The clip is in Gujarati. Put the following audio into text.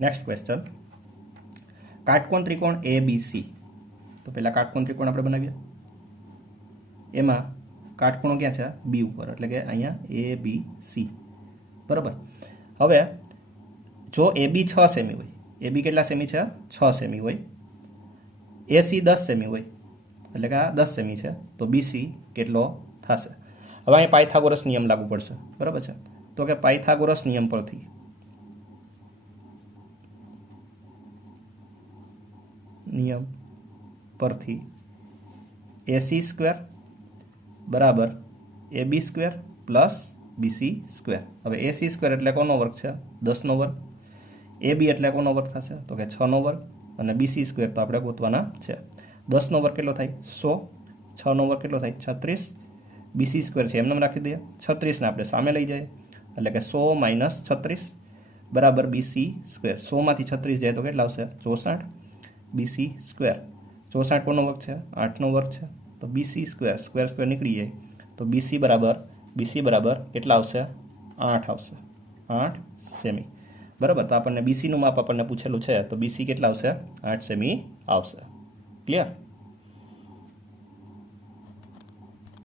નેક્સ્ટ ક્વેશ્ચન કાટકોણ ત્રિકોણ એ બી સી તો પહેલાં કાટકોણ ત્રિકોણ આપણે બનાવીએ. એમાં કાટકોણો ક્યાં છે? બી ઉપર, એટલે કે અહીંયા એ બી સી બરાબર. હવે, જો એ બી છ સેમી હોય એ બી કેટલા સેમી છે? છ સેમી હોય. એ સી દસ સેમી હોય, એટલે કે આ દસ સેમી છે. તો બીસી કેટલો થશે? હવે અહીં પાયથાગોરસ નિયમ લાગુ પડશે. બરાબર છે? તો કે પાયથાગોરસ નિયમ પરથી નિયમ પરથી એસી સ્ક્વેર બરાબર A B square plus BC square. હવે એસી સ્ક્વેર એટલે કોનો વર્ગ છે? દસનો વર્ગ. એ બી એટલે કોનો વર્ગ થશે? તો કે છનો વર્ગ અને બીસી સ્ક્વેર તો આપણે ગોતવાના છે. દસનો વર્ગ કેટલો થાય? સો. છનો વર્ગ કેટલો થાય? છત્રીસ. બીસી સ્ક્વેર છે, એમને રાખી દઈએ. છત્રીસને આપણે સામે લઈ જઈએ. એટલે કે સો માઇનસ છત્રીસ બરાબર બીસી સ્ક્વેર. સોમાંથી છત્રીસ જાય તો કેટલા આવશે? ચોસઠ. BC square. ચોસાઠ કોનો વર્ગ છે? આઠનો વર્ગ છે. તો બીસી સ્ક્વેર. સ્ક્વેર સ્ક્વેર નીકળી જાય. તો બીસી બરાબર બીસી બરાબર કેટલા આવશે? આઠ આવશે. આઠ સેમી. બરાબર? તો આપણને બીસીનું માપ આપણને પૂછેલું છે. તો બીસી કેટલા આવશે? આઠ સેમી આવશે. ક્લિયર?